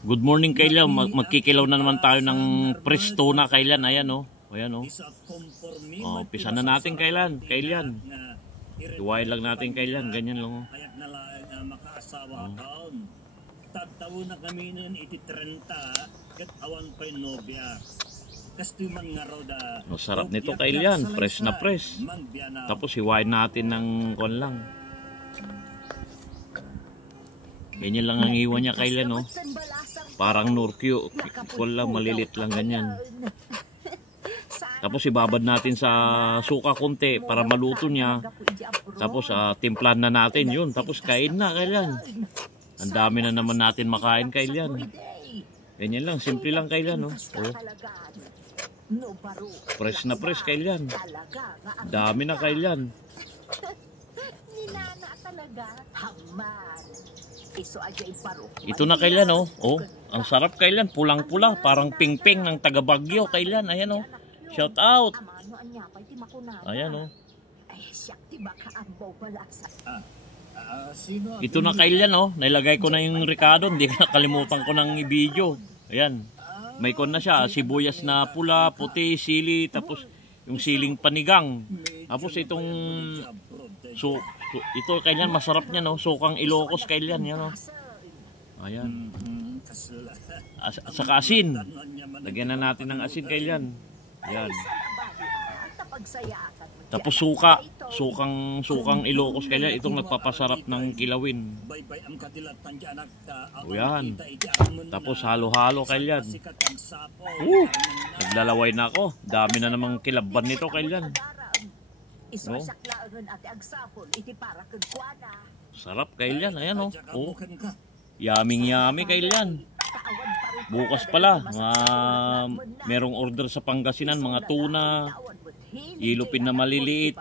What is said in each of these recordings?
Good morning kailan, magkikilaw na naman tayo ng presto na kailan, ayan o. Ayan o. Oh, pisa na natin kailan. Iwain lang natin kailan, ganyan lang o. Tagtawo na kami nun, 30 kat awan pa'y nobya. Kastuman nga raw da... Masarap nito kailan, fresh na fresh. Tapos iwain natin ng kon lang. Ganyan lang ang iwan niya kailan, no? Parang Norkyo. Kon lang, malilit lang ganyan. Tapos ibabad natin sa suka konti para maluto niya. Tapos timplan na natin yun. Tapos kain na kailan. Ang dami na naman natin makain kailan. Ganyan lang, simple lang kailan, no? Oh. Fresh na fresh kailan. Dami na kailan. Ito na kailan, oh. Oh, ang sarap kailan, pulang-pula, parang ping-ping ng taga Baguio kailan. Ayan, oh. Shout out. Ayan, oh. Ito na kailan, oh. Nailagay ko na yung Ricardo, hindi nakalimutan ko ng i-video. Ayan. May kon na siya, sibuyas na pula, puti, sili, tapos yung siling panigang. Tapos itong ito kailan masarap niya, no? Sukang Ilocos kailan yan, no? Ayan. At saka asin. Lagyan na natin ng asin kailan. Ayan. Tapos sukang Ilocos kailan. Itong nagpapasarap ng kilawin. Ayan. Tapos halo-halo kailan. Naglalaway na ako. Dami na namang kilabban nito kailan. No? Sarap kailan. Ayan, oh. Oh. Yummy kailan. Bukas pala. Merong order sa Pangasinan. Mga tuna. Ilupin na maliliit.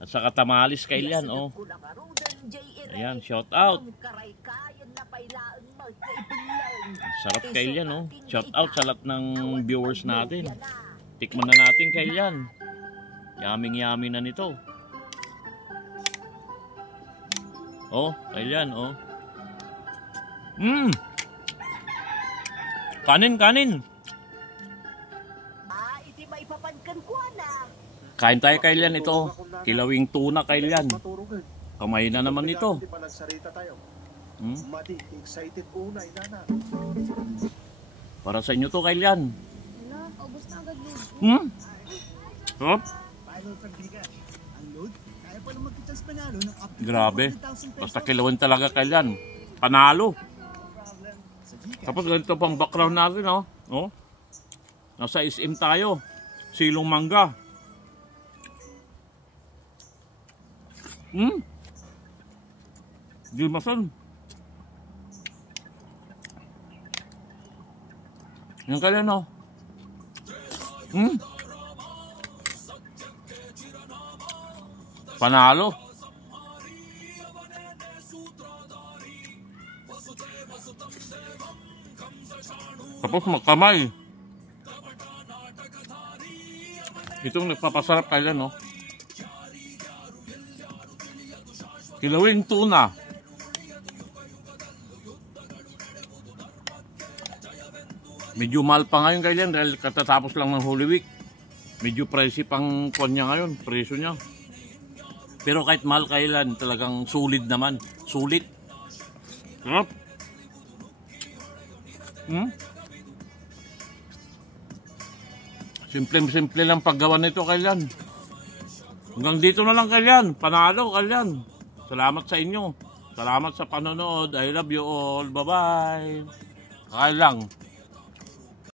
At saka tamalis kailan, oh. Ayan, shout out. Sarap kailan, oh. Shout out sa lahat ng viewers natin. Tikman na natin kailan. Yummy na nito. Oh, kailan, oh. Kanin. Kain tayo kailan ito. Kilawing tuna kailan. Kamay na naman ito. Para sa inyo to kailan. Sarap. Grabe. Basta kilawin talaga kailan. Panalo. Tapos ganito pang background natin, oh. Oh. Nasa SM tayo. Silong mangga. Gilmason. Yan kailan, oh. Panalo. Tapos magkamay. Itong nagpapasarap kailan, no? Kilawing tuna. Medyo mahal pa ngayon kailan dahil katatapos lang ng Holy Week. Medyo pricey pang kanya ngayon, presyo niya. Pero kahit mahal kailan, talagang sulit naman. Sulit. Sarap. Simple lang paggawa nito kailan. Hanggang dito na lang kailan. Panalo kailan. Salamat sa inyo. Salamat sa panonood. I love you all. Bye-bye. Kailan.